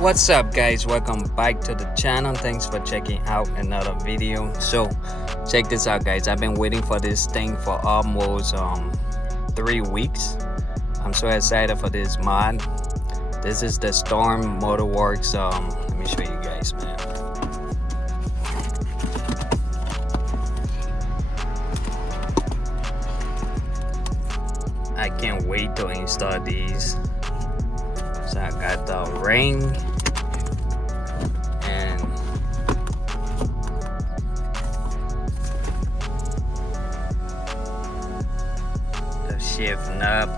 What's up guys, welcome back to the channel. Thanks for checking out another video. So check this out guys, I've been waiting for this thing for almost 3 weeks. I'm so excited for this mod. This is the Storm Motorwerks. Let me show you guys, man. I can't wait to install these. So I got the ring and the shift knob.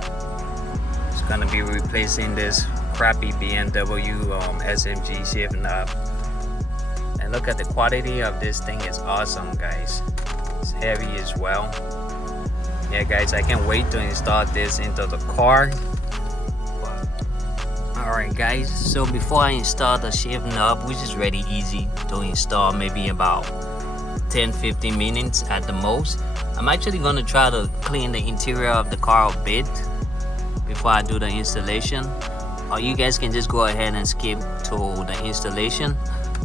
It's gonna be replacing this crappy BMW SMG shift knob. And look at the quality of this thing, is awesome guys. It's heavy as well. Yeah guys, I can't wait to install this into the car. Alright guys, so before I install the shift knob, which is really easy to install, maybe about 10-15 minutes at the most, I'm actually going to try to clean the interior of the car a bit before I do the installation. Or you guys can just go ahead and skip to the installation.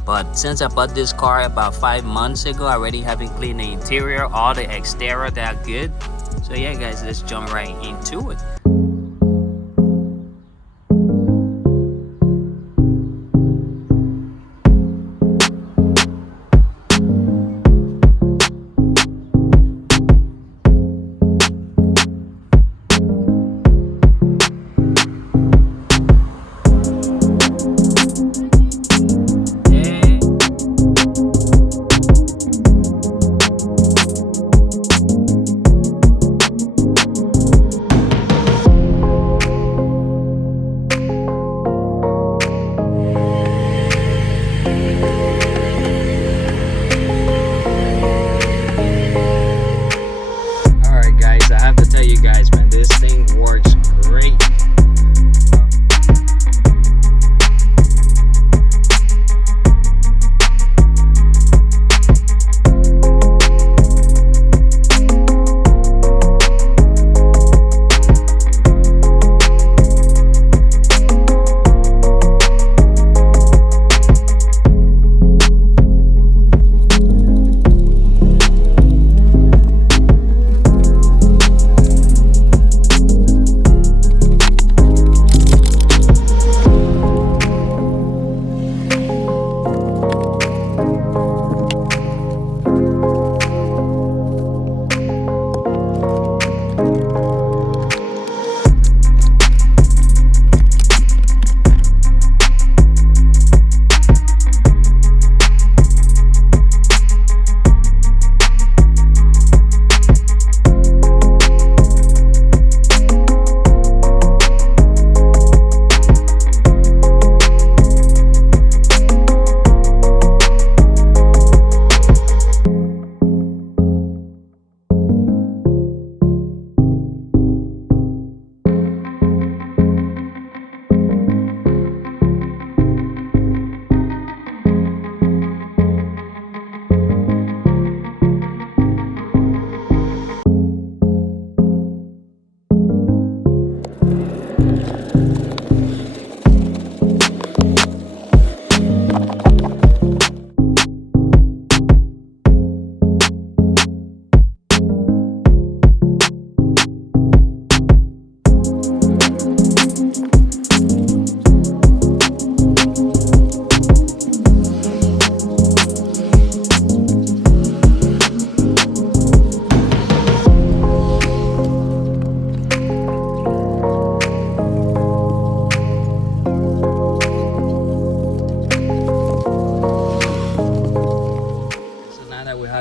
But since I bought this car about 5 months ago, I already haven't cleaned the interior. All the exterior, they're good. So yeah guys, let's jump right into it.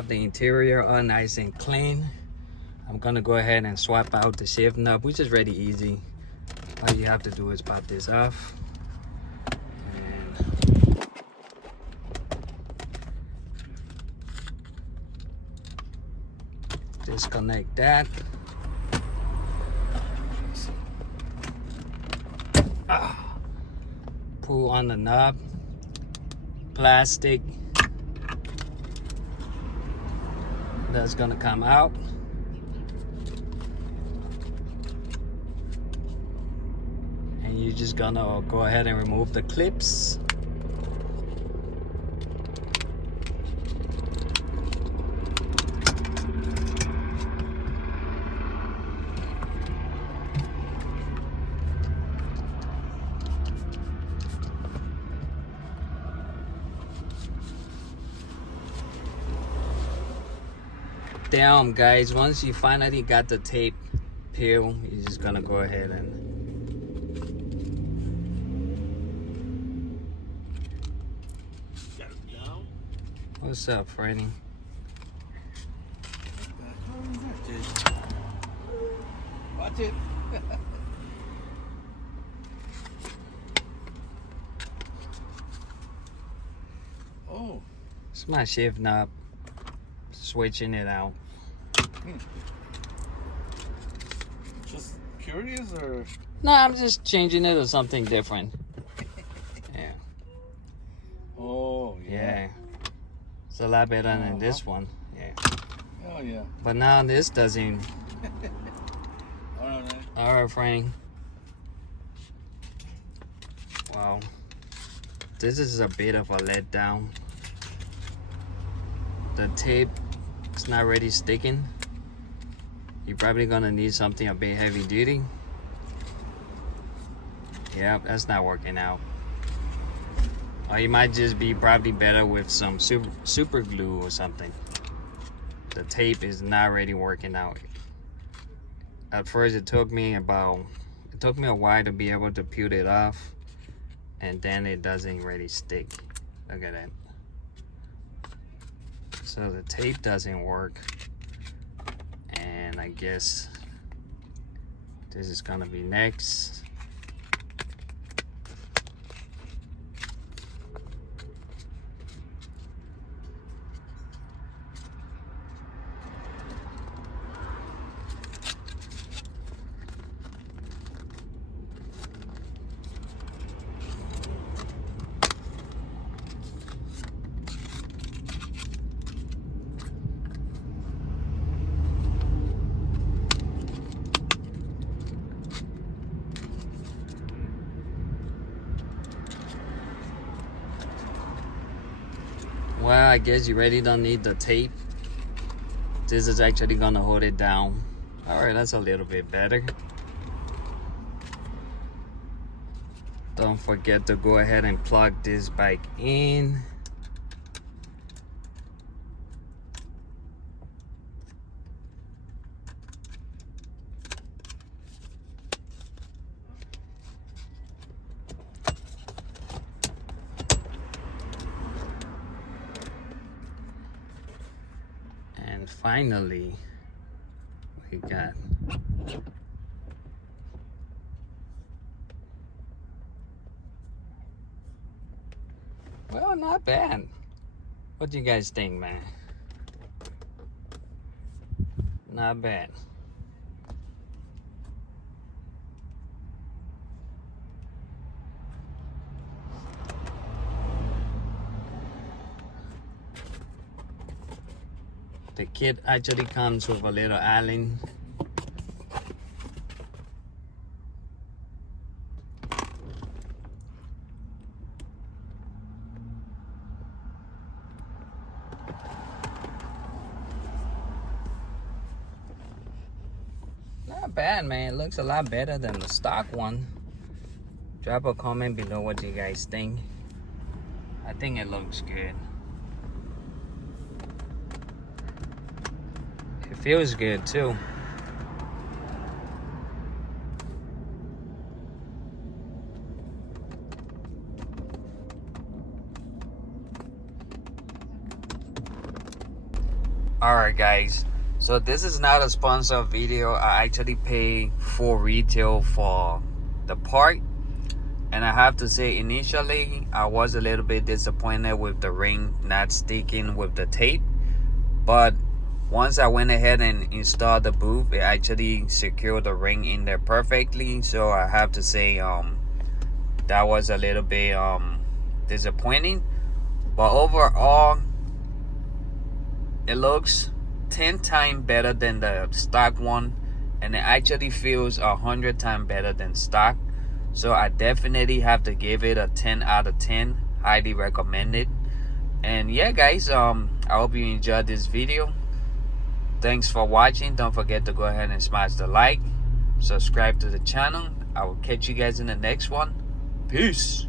The interior all nice and clean, I'm gonna go ahead and swap out the shift knob, which is really easy. All you have to do is pop this off and disconnect that. Pull on the knob, plastic that's gonna come out. And you're just gonna go ahead and remove the clips. down, guys. Once you finally got the tape peeled, you're just gonna go ahead and what's up, Franny? Watch it. Oh. It's my shift knob. Switching it out. Just curious, or? No, I'm just changing it to something different. Yeah. Oh, Yeah. It's a lot better than this one. Yeah. Oh, yeah. But now this doesn't. Alright, Alright, Frank. Wow. This is a bit of a letdown. The tape is not really sticking. You're probably gonna need something a bit heavy duty. Yep, that's not working out. Or you might just be probably better with some super glue or something. The tape is not really working out. At first it took me a while to be able to peel it off, and then it doesn't really stick. Look at that. So the tape doesn't work, and I guess this is gonna be next. Well, I guess you really don't need the tape. This is actually gonna hold it down. All right, that's a little bit better. Don't forget to go ahead and plug this back in. And finally, we got well, not bad. What do you guys think, man? Not bad. The kit actually comes with a little Allen. Not bad, man. It looks a lot better than the stock one. Drop a comment below what you guys think. I think it looks good. It feels good too. Alright guys, so this is not a sponsored video. I actually pay full retail for the part, and I have to say initially I was a little bit disappointed with the ring not sticking with the tape, but once I went ahead and installed the booth, it actually secured the ring in there perfectly. So I have to say that was a little bit disappointing, but overall it looks 10 times better than the stock one, and it actually feels 100 times better than stock. So I definitely have to give it a 10 out of 10. Highly recommended. And yeah guys, I hope you enjoyed this video. Thanks for watching. Don't forget to go ahead and smash the like, subscribe to the channel. I will catch you guys in the next one. Peace.